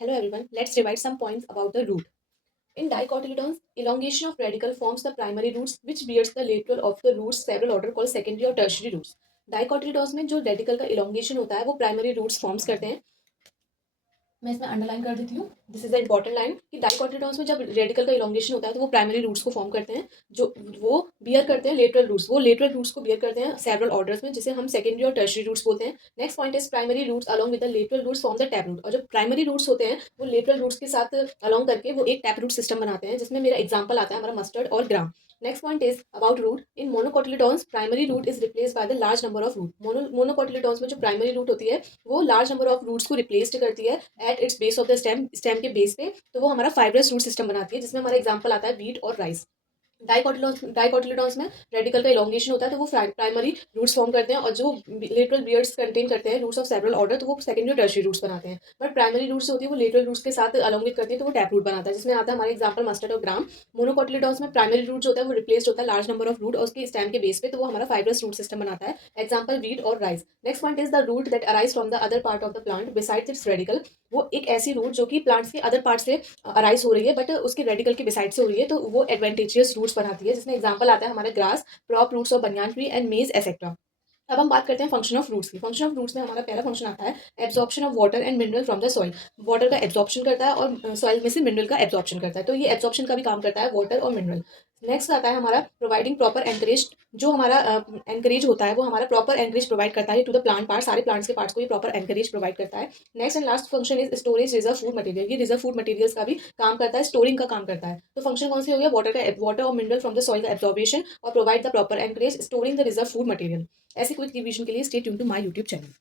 Hello everyone, let's revise some points about the root. In dicotyledons, elongation of radical forms the primary roots which bears the lateral of the roots several order called secondary or tertiary roots. Dicotyledons में जो radical का elongation होता है वो primary roots forms करते हैं. मैं इसमें अंडरलाइन कर देती हूँ. This is the important line कि डाइकोटिलेडॉन्स में जब रेडिकल का इलोंगेशन होता है तो वो प्राइमरी रूट्स को फॉर्म करते हैं जो वो बियर करते हैं लेटरल रूट्स. वो लेटरल रूट्स को बियर करते हैं सेवरल ऑर्डर्स में जिसे हम सेकेंडरी और टर्शरी रूट्स बोलते हैं. Next point is primary roots along with the lateral roots form the tap root. और जो प्राइमरी रूट्स होते हैं वो लेटरल रूट्स के साथ अलॉन्ग करके वो एक टैप रूट सिस्टम बनाते हैं जिसमें मेरा एग्जाम्पल आता है हमारा मस्टर्ड और ग्राम. Next point is about root. In monocotyledons, primary root is replaced by the large number of root. Monocotyledons में जो primary root होती है वो large number of roots को replaced करती है at its base of the stem के base पे. तो वो हमारा fibrous root system बनाती है जिसमें हमारा example आता है wheat और rice. डाइकोटिलेडॉन्स में रेडिकल का इलोंगेशन होता है तो वो प्राइमरी रूट्स फॉर्म करते हैं और जो लेटरल बियर्ड्स कंटेन करते हैं रूट्स ऑफ सेवरल ऑर्डर तो वो सेकेंडरी और टर्शियरी रूट्स बनाते हैं. बट प्राइमरी रूट्स होती है वो लेटरल रूट्स के साथ अलॉन्गेट करती है तो वो टैप रूट बनाता है जिसमें आता है हमारे एग्जाम्पल मस्टर्ड और ग्राम. मोनोकोटिलेडॉन्स में प्राइमरी रूट्स होता है वो रिप्लेस्ड होता है लार्ज नंबर ऑफ रूट और उसके स्टेम के बेस पे तो वो हमारा फाइब्रस रूट सिस्टम बनाता है. एग्जाम्पल वीट और rice. Next point is the root that arise from the other part of the plant besides its radical. वो एक ऐसी रूट जो कि प्लांट्स के अदर पार्ट से अराइज हो रही है बट उसके रेडिकल के बिसाइड से हो रही है तो वो एडवांटेजियस रूट्स बनाती है जिसमें एग्जाम्पल आता है हमारा grass, crop roots of banyan tree and maize etcetera. अब हम बात करते हैं फंक्शन ऑफ रूट्स की. फंक्शन ऑफ रूट्स में हमारा पहला फंक्शन आता है absorption of water and mineral from the soil. Water का एब्जॉर्प्शन करता है और सॉइल में से मिनरल का एब्जॉर्प्शन करता है तो ये एब्जॉर्प्शन का भी काम करता है वाटर और मिनरल. नेक्स्ट आता है हमारा प्रोवाइडिंग प्रॉपर एंकरेज. जो हमारा एंकरेज होता है वो हमारा प्रॉपर एंकरेज प्रोवाइड करता है टू द प्लांट पार्ट. सारे प्लांट्स के पार्ट्स को ये प्रॉपर एंकरेज प्रोवाइड करता है. Next and last function is storage reserve food material. ये रिजर्व फूड मटेरियल्स का भी काम करता है, स्टोरिंग का काम करता है. तो फंक्शन कौन सी हो गया वाटर और मिनरल फ्रॉम द सॉइल का एब्जॉर्बेशन और provide the proper anchorage storing the reserve food material. ऐसे क्विक रिवीजन के लिए stay tune to my YouTube channel.